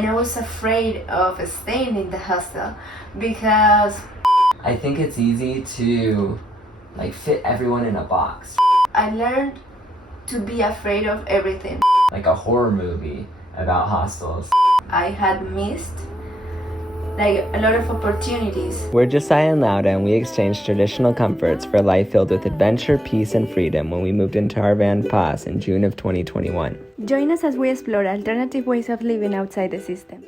and I was afraid of staying in the hostel because I think it's easy to fit everyone in a box, I learned to be afraid of everything. like a horror movie about hostels. I had missed a lot of opportunities. We're Josiah and Lauda, and we exchanged traditional comforts for a life filled with adventure, peace, and freedom when we moved into our van Paz in June of 2021. Join us as we explore alternative ways of living outside the system.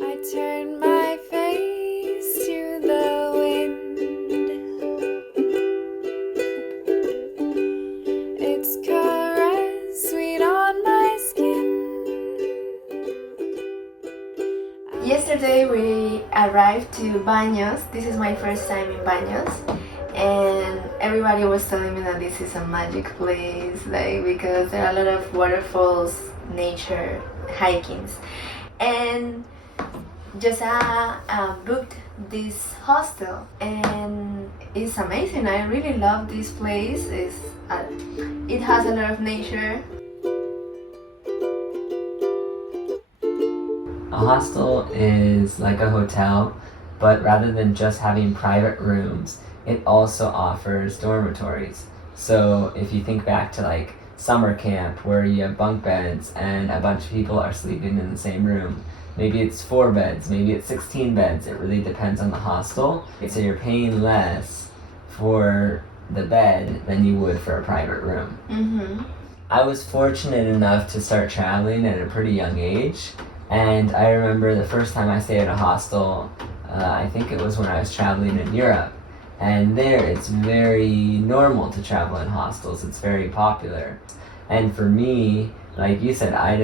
I turn my face to the wind. Its caress sweet on my skin. Yesterday we arrived to Baños. This is my first time in Baños, and everybody was telling me that this is a magic place, because there are a lot of waterfalls, nature, hikings, and just booked this hostel, and it's amazing. I really love this place. It has a lot of nature. A hostel is like a hotel, but rather than just having private rooms, it also offers dormitories. So if you think back to summer camp where you have bunk beds and a bunch of people are sleeping in the same room, maybe it's 4 beds, maybe it's 16 beds, it really depends on the hostel. So you're paying less for the bed than you would for a private room. Mm-hmm. I was fortunate enough to start traveling at a pretty young age. And I remember the first time I stayed at a hostel, I think it was when I was traveling in Europe. And there it's very normal to travel in hostels. It's very popular. And for me, like you said, I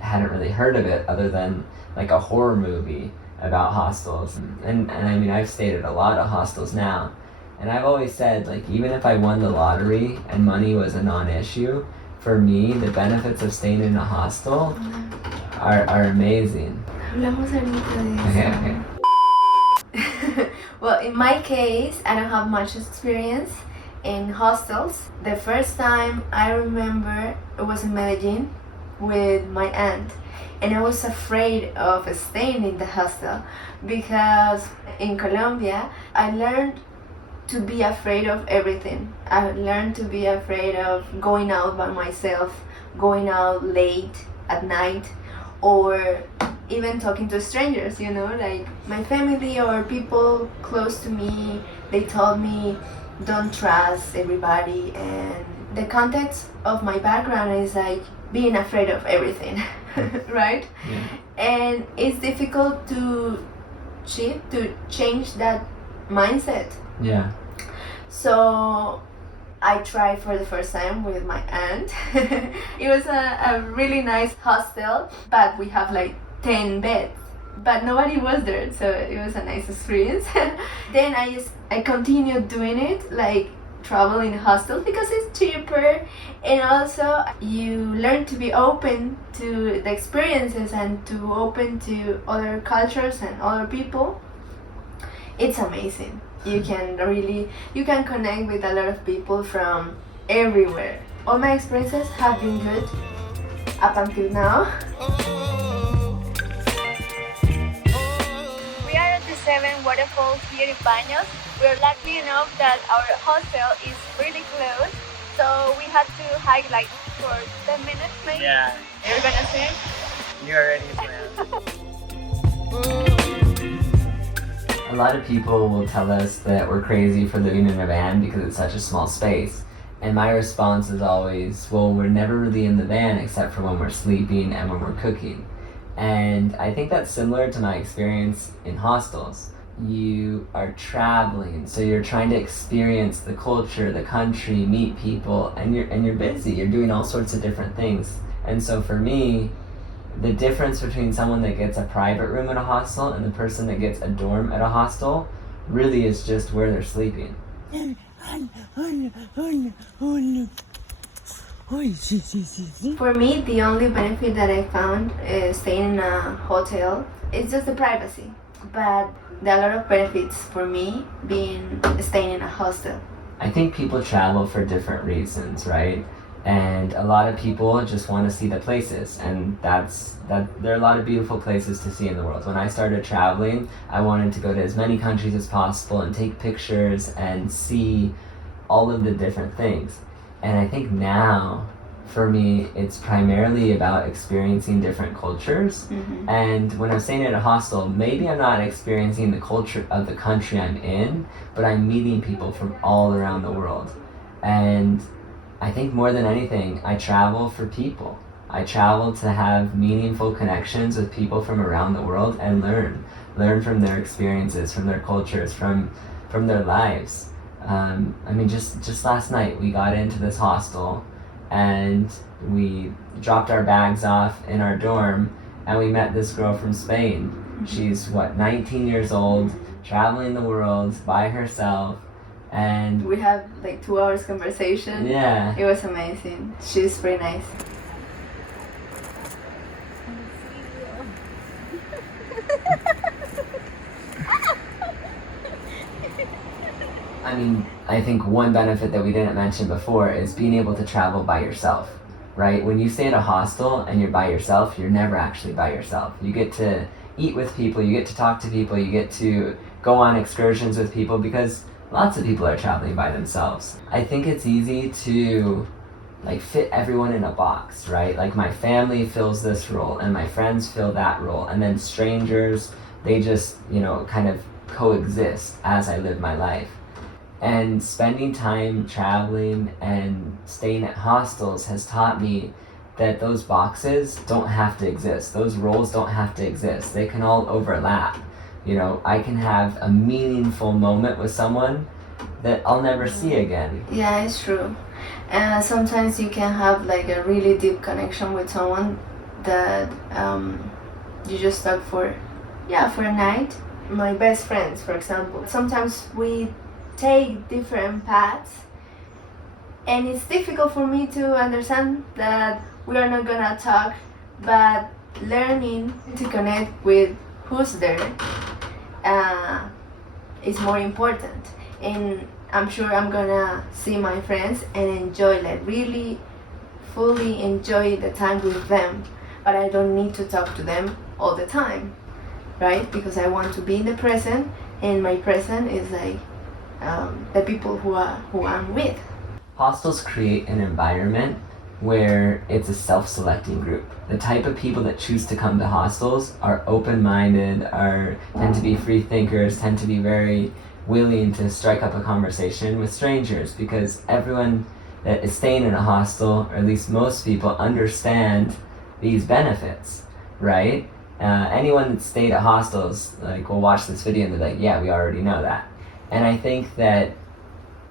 hadn't really heard of it other than a horror movie about hostels. And I mean, I've stayed at a lot of hostels now. And I've always said, even if I won the lottery and money was a non-issue, for me, the benefits of staying in a hostel are amazing. Hablamos ahorita de eso. Okay. Well, in my case, I don't have much experience in hostels. The first time I remember it was in Medellin with my aunt, and I was afraid of staying in the hostel because in Colombia I learned to be afraid of everything. I learned to be afraid of going out by myself, going out late at night, or even talking to strangers, my family or people close to me, they told me don't trust everybody, and the context of my background is being afraid of everything, right? Yeah. And it's difficult to change that mindset. Yeah. So I tried for the first time with my aunt. It was a really nice hostel, but we have 10 beds, but nobody was there, so it was a nice experience. Then I continued doing it, travel in hostels because it's cheaper, and also you learn to be open to the experiences and to open to other cultures and other people. It's amazing. You can connect with a lot of people from everywhere. All my experiences have been good up until now. We are at the 7 waterfalls here in Baños. We're lucky enough that our hostel is really close, so we had to hike for 10 minutes maybe. Yeah. You're gonna swim? You already swam. A lot of people will tell us that we're crazy for living in a van because it's such a small space. And my response is always, well, we're never really in the van except for when we're sleeping and when we're cooking. And I think that's similar to my experience in hostels. You are traveling, so you're trying to experience the culture, the country, meet people, and you're busy. You're doing all sorts of different things. And so for me, the difference between someone that gets a private room at a hostel and the person that gets a dorm at a hostel really is just where they're sleeping. For me, the only benefit that I found staying in a hotel is just the privacy. But there are a lot of benefits for me staying in a hostel. I think people travel for different reasons, right? And a lot of people just want to see the places, and there are a lot of beautiful places to see in the world. When I started traveling, I wanted to go to as many countries as possible and take pictures and see all of the different things. And I think now, for me, it's primarily about experiencing different cultures. And when I'm staying at a hostel, maybe I'm not experiencing the culture of the country I'm in, but I'm meeting people from all around the world. And I think more than anything, I travel for people. I travel to have meaningful connections with people from around the world and learn from their experiences, from their cultures, from their lives. I mean, just last night we got into this hostel and we dropped our bags off in our dorm and we met this girl from Spain. She's 19 years old, traveling the world by herself, and we had like 2 hours conversation. Yeah. It was amazing. She's pretty nice. I mean, I think one benefit that we didn't mention before is being able to travel by yourself, right? When you stay at a hostel and you're by yourself, you're never actually by yourself. You get to eat with people, you get to talk to people, you get to go on excursions with people, because lots of people are traveling by themselves. I think it's easy to fit everyone in a box, right? Like my family fills this role and my friends fill that role, and then strangers, they just, kind of coexist as I live my life. And spending time traveling and staying at hostels has taught me that those boxes don't have to exist. Those roles don't have to exist. They can all overlap. I can have a meaningful moment with someone that I'll never see again. Yeah, it's true. And sometimes you can have like a really deep connection with someone that you just talk for a night. My best friends, for example, sometimes we take different paths, and it's difficult for me to understand that we are not gonna talk, but learning to connect with who's there is more important. And I'm sure I'm gonna see my friends and enjoy, really fully enjoy the time with them, but I don't need to talk to them all the time, right? Because I want to be in the present, and my present is the people who I'm with. Hostels create an environment where it's a self-selecting group. The type of people that choose to come to hostels are open-minded, tend to be free thinkers, tend to be very willing to strike up a conversation with strangers, because everyone that is staying in a hostel, or at least most people, understand these benefits, right? Anyone that stayed at hostels will watch this video and they're like, yeah, we already know that. And I think that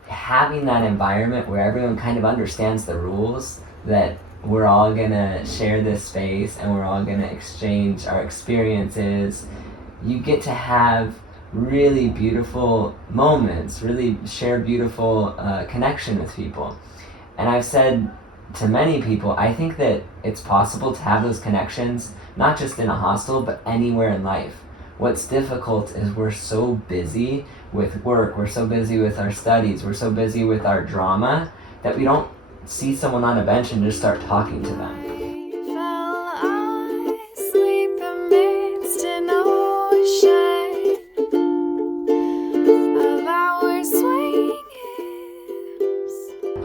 having that environment where everyone kind of understands the rules, that we're all gonna share this space and we're all gonna exchange our experiences, you get to have really beautiful moments, really share beautiful connection with people. And I've said to many people, I think that it's possible to have those connections, not just in a hostel, but anywhere in life. What's difficult is we're so busy with work, we're so busy with our studies, we're so busy with our drama, that we don't see someone on a bench and just start talking to them.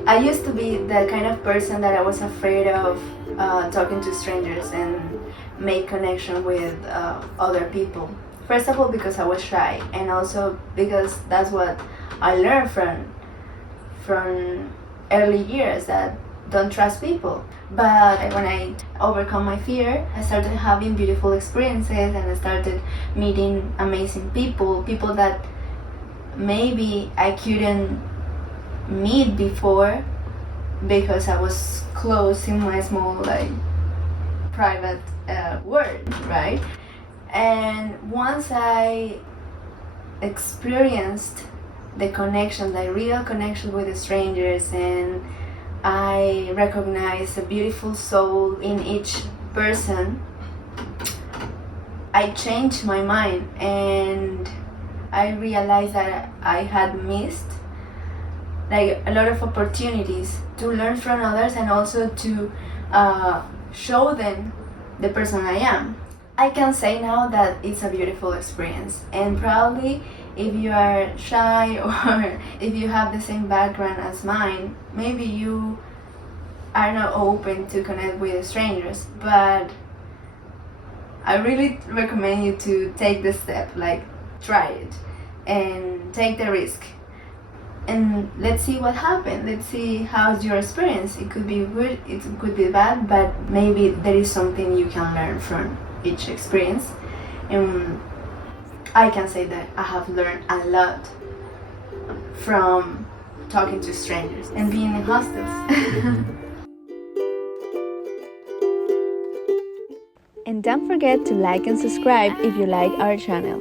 I used to be the kind of person that I was afraid of talking to strangers and make connection with other people. First of all, because I was shy, and also because that's what I learned from early years, that don't trust people. But when I overcome my fear, I started having beautiful experiences, and I started meeting amazing people that maybe I couldn't meet before because I was closed in my small private world, right? And once I experienced the connection, the real connection with the strangers, and I recognized the beautiful soul in each person, I changed my mind, and I realized that I had missed like a lot of opportunities to learn from others and also to show them the person I am. I can say now that it's a beautiful experience, and probably if you are shy or if you have the same background as mine, maybe you are not open to connect with strangers, but I really recommend you to take the step, like try it and take the risk. And let's see what happens. Let's see how's your experience. It could be good, it could be bad, but maybe there is something you can learn from each experience. And I can say that I have learned a lot from talking to strangers and being in hostels. And don't forget to like and subscribe if you like our channel.